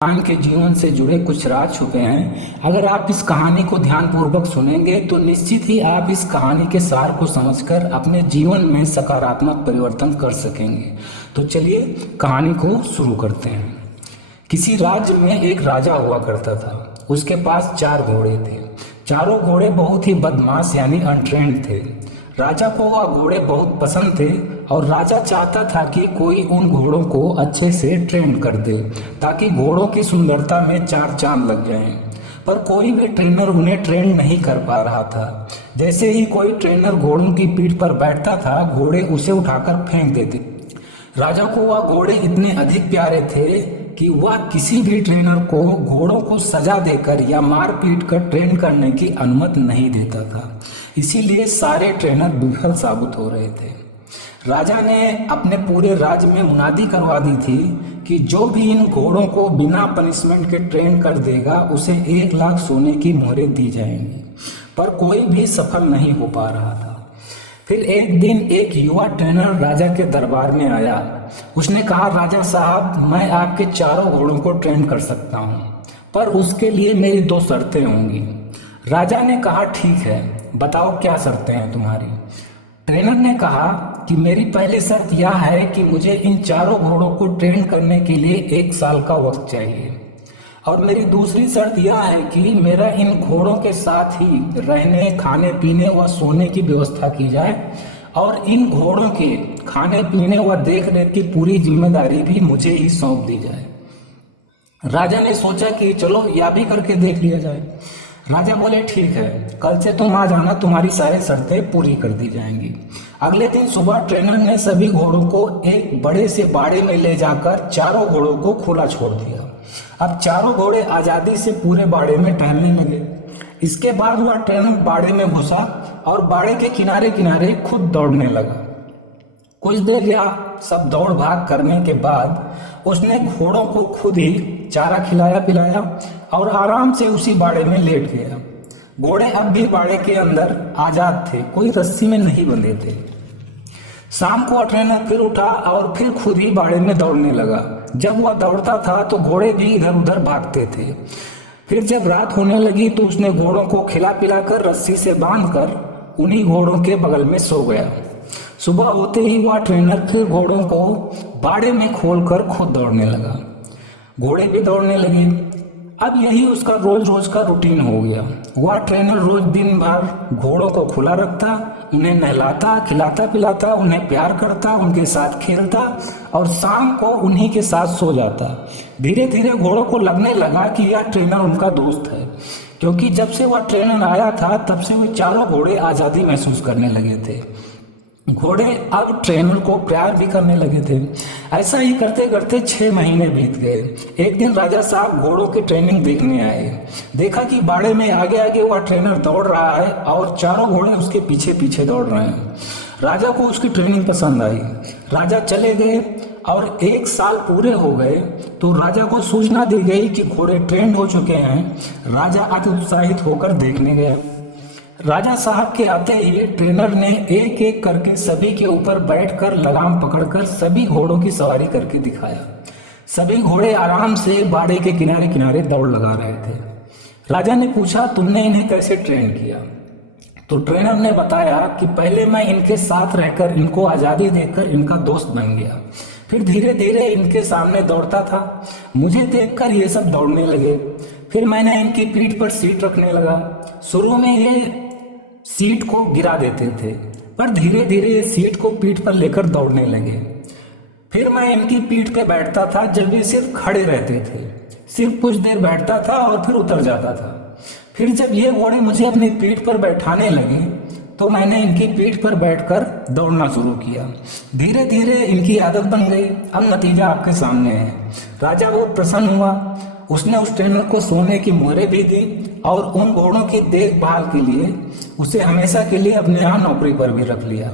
इंसान के जीवन से जुड़े कुछ राज छुपे हैं। अगर आप इस कहानी को ध्यानपूर्वक सुनेंगे तो निश्चित ही आप इस कहानी के सार को समझकर अपने जीवन में सकारात्मक परिवर्तन कर सकेंगे। तो चलिए कहानी को शुरू करते हैं। किसी राज्य में एक राजा हुआ करता था। उसके पास 4 घोड़े थे। चारों घोड़े बहुत ही बदमाश यानी अनट्रेंड थे। राजा को वह घोड़े बहुत पसंद थे और राजा चाहता था कि कोई उन घोड़ों को अच्छे से ट्रेन कर दे ताकि घोड़ों की सुंदरता में 4 चांद लग जाएं। पर कोई भी ट्रेनर उन्हें ट्रेन नहीं कर पा रहा था। जैसे ही कोई ट्रेनर घोड़ों की पीठ पर बैठता था, घोड़े उसे उठाकर फेंक देते। राजा को वह घोड़े इतने अधिक प्यारे थे कि वह किसी भी ट्रेनर को घोड़ों को सजा देकर या मार पीट कर ट्रेन करने की अनुमति नहीं देता था। इसीलिए सारे ट्रेनर विफल साबित हो रहे थे। राजा ने अपने पूरे राज्य में मुनादी करवा दी थी कि जो भी इन घोड़ों को बिना पनिशमेंट के ट्रेन कर देगा उसे 1 लाख सोने की मोहरें दी जाएंगी। पर कोई भी सफल नहीं हो पा रहा था। फिर एक दिन एक युवा ट्रेनर राजा के दरबार में आया। उसने कहा, राजा साहब, मैं आपके चारों घोड़ों को ट्रेन कर सकता हूँ, पर उसके लिए मेरी 2 शर्तें होंगी। राजा ने कहा, ठीक है, बताओ क्या शर्तें हैं तुम्हारी। ट्रेनर ने कहा कि मेरी पहली शर्त यह है कि मुझे इन चारों घोड़ों को ट्रेन करने के लिए 1 साल का वक्त चाहिए, और मेरी दूसरी शर्त यह है कि मेरा इन घोड़ों के साथ ही रहने, खाने पीने व सोने की व्यवस्था की जाए, और इन घोड़ों के खाने पीने व देख रेख की पूरी जिम्मेदारी भी मुझे ही सौंप दी जाए। राजा ने सोचा कि चलो यह भी करके देख लिया जाए। राजा बोले, ठीक है, कल से तुम आ जाना, तुम्हारी सारी शर्तें पूरी कर दी जाएंगी। अगले दिन सुबह ट्रेनर ने सभी घोड़ों को एक बड़े से बाड़े में ले जाकर चारों घोड़ों को खुला छोड़ दिया। अब चारों घोड़े आजादी से पूरे बाड़े में टहलने लगे। इसके बाद वह ट्रेनर बाड़े में घुसा और बाड़े के किनारे किनारे खुद दौड़ने लगा। कुछ देर यह सब दौड़ भाग करने के बाद उसने घोड़ों को खुद ही चारा खिलाया पिलाया और आराम से उसी बाड़े में लेट गया। घोड़े अब भी बाड़े के अंदर आजाद थे, कोई रस्सी में नहीं बंधे थे। शाम को ट्रेनर फिर उठा और फिर खुद ही बाड़े में दौड़ने लगा। जब वह दौड़ता था तो घोड़े भी इधर उधर भागते थे। फिर जब रात होने लगी तो उसने घोड़ों को खिला पिलाकर रस्सी से बांधकर उन्हीं घोड़ों के बगल में सो गया। सुबह होते ही वह ट्रेनर फिर घोड़ों को बाड़े में खोलकर खुद दौड़ने लगा। घोड़े भी दौड़ने लगे। अब यही उसका रोज रोज का रूटीन हो गया। वह ट्रेनर रोज दिन भर घोड़ों को खुला रखता, उन्हें नहलाता, खिलाता पिलाता, उन्हें प्यार करता, उनके साथ खेलता और शाम को उन्हीं के साथ सो जाता। धीरे धीरे घोड़ों को लगने लगा कि यह ट्रेनर उनका दोस्त है, क्योंकि जब से वह ट्रेनर आया था तब से वे चारों घोड़े आज़ादी महसूस करने लगे थे। घोड़े अब ट्रेनर को प्यार भी करने लगे थे। ऐसा ही करते करते 6 महीने बीत गए। एक दिन राजा साहब घोड़ों की ट्रेनिंग देखने आए। देखा कि बाड़े में आगे आगे वह ट्रेनर दौड़ रहा है और चारों घोड़े उसके पीछे पीछे दौड़ रहे हैं। राजा को उसकी ट्रेनिंग पसंद आई। राजा चले गए और 1 साल पूरे हो गए तो राजा को सूचना दी गई कि घोड़े ट्रेंड हो चुके हैं। राजा अति उत्साहित होकर देखने गया। राजा साहब के आते ही ट्रेनर ने एक एक करके सभी के ऊपर बैठकर लगाम पकड़कर सभी घोड़ों की सवारी करके दिखाया। सभी घोड़े आराम से बाड़े के किनारे किनारे दौड़ लगा रहे थे। राजा ने पूछा, तुमने इन्हें कैसे ट्रेन किया? तो ट्रेनर ने बताया कि पहले मैं इनके साथ रहकर इनको आज़ादी देकर इनका दोस्त बन गया। फिर धीरे धीरे इनके सामने दौड़ता था। मुझे देखकर ये सब दौड़ने लगे। फिर मैंने इनकी पीठ पर सीट रखने लगा। शुरू में ये सीट को गिरा देते थे, पर धीरे धीरे ये सीट को पीठ पर लेकर दौड़ने लगे। फिर मैं इनकी पीठ पे बैठता था जब ये सिर्फ खड़े रहते थे। सिर्फ कुछ देर बैठता था और फिर उतर जाता था। फिर जब ये घोड़े मुझे अपनी पीठ पर बैठाने लगे तो मैंने इनकी पीठ पर बैठकर दौड़ना शुरू किया। धीरे धीरे इनकी आदत बन गई। अब नतीजा आपके सामने है। राजा बहुत प्रसन्न हुआ। उसने उस ट्रेनर को सोने की मोहरें भी दी और उन घोड़ों की देखभाल के लिए उसे हमेशा के लिए अपने यहाँ नौकरी पर भी रख लिया।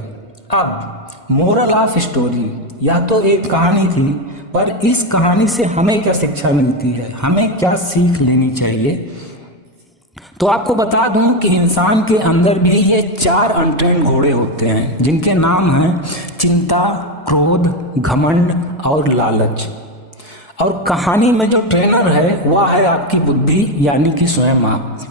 अब मोरल ऑफ स्टोरी, या तो एक कहानी थी, पर इस कहानी से हमें क्या शिक्षा मिलती है, हमें क्या सीख लेनी चाहिए? तो आपको बता दूं कि इंसान के अंदर भी ये 4 अनट्रेंड घोड़े होते हैं, जिनके नाम हैं चिंता, क्रोध, घमंड और लालच। और कहानी में जो ट्रेनर है वह है आपकी बुद्धि, यानी कि स्वयं आप।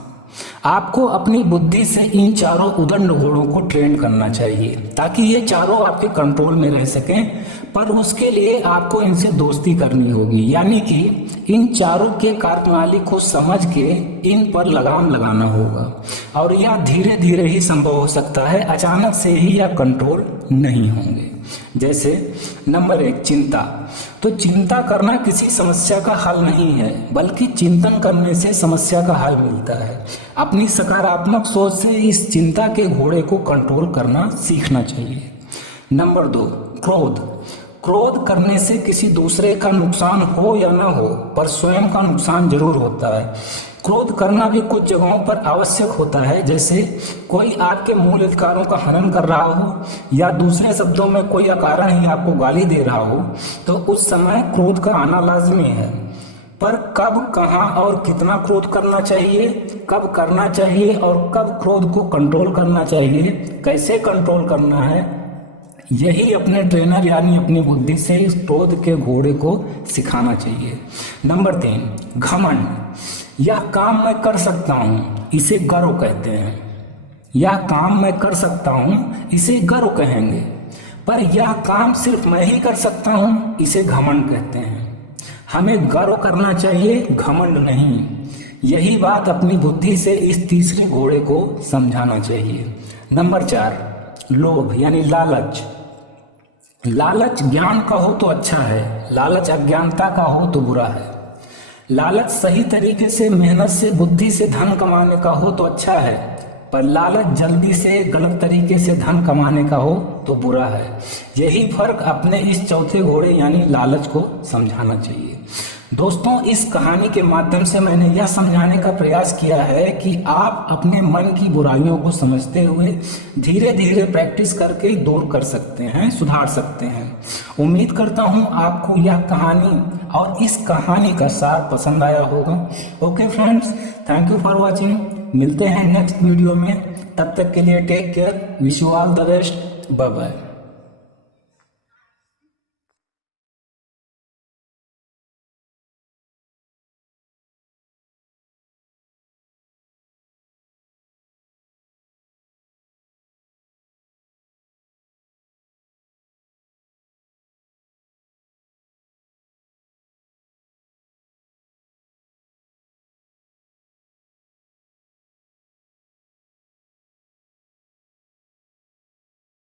आपको अपनी बुद्धि से इन चारों उदंड घोड़ों को ट्रेन करना चाहिए ताकि ये चारों आपके कंट्रोल में रह सकें, पर उसके लिए आपको इनसे दोस्ती करनी होगी, यानी कि इन चारों के कार्यप्रणाली को समझ के इन पर लगाम लगाना होगा। और यह धीरे धीरे ही संभव हो सकता है, अचानक से ही यह कंट्रोल नहीं होंगे। जैसे नंबर 1, चिंता। तो चिंता करना किसी समस्या का हल नहीं है, बल्कि चिंतन करने से समस्या का हल मिलता है। अपनी सकारात्मक सोच से इस चिंता के घोड़े को कंट्रोल करना सीखना चाहिए। नंबर 2, क्रोध। क्रोध करने से किसी दूसरे का नुकसान हो या ना हो, पर स्वयं का नुकसान जरूर होता है। क्रोध करना भी कुछ जगहों पर आवश्यक होता है, जैसे कोई आपके मूल अधिकारों का हनन कर रहा हो या दूसरे शब्दों में कोई अकारण ही आपको गाली दे रहा हो, तो उस समय क्रोध का आना लाजमी है। पर कब, कहाँ और कितना क्रोध करना चाहिए, कब करना चाहिए और कब क्रोध को कंट्रोल करना चाहिए, कैसे कंट्रोल करना है, यही अपने ट्रेनर यानी अपनी बुद्धि से इस क्रोध के घोड़े को सिखाना चाहिए। नंबर 3, घमंड। यह काम मैं कर सकता हूँ, इसे गर्व कहते हैं। यह काम मैं कर सकता हूँ, इसे गर्व कहेंगे। पर यह काम सिर्फ मैं ही कर सकता हूँ, इसे घमंड कहते हैं। हमें गर्व करना चाहिए, घमंड नहीं। यही बात अपनी बुद्धि से इस तीसरे घोड़े को समझाना चाहिए। नंबर 4, लोभ यानी लालच। लालच ज्ञान का हो तो अच्छा है, लालच अज्ञानता का हो तो बुरा है। लालच सही तरीके से मेहनत से बुद्धि से धन कमाने का हो तो अच्छा है, पर लालच जल्दी से गलत तरीके से धन कमाने का हो तो बुरा है। यही फर्क अपने इस चौथे घोड़े यानी लालच को समझाना चाहिए। दोस्तों, इस कहानी के माध्यम से मैंने यह समझाने का प्रयास किया है कि आप अपने मन की बुराइयों को समझते हुए धीरे धीरे प्रैक्टिस करके दूर कर सकते हैं, सुधार सकते हैं। उम्मीद करता हूँ आपको यह कहानी और इस कहानी का सार पसंद आया होगा। Okay friends, thank you for watching. मिलते हैं नेक्स्ट वीडियो में, तब तक के लिए take care, wish you all the best, bye bye.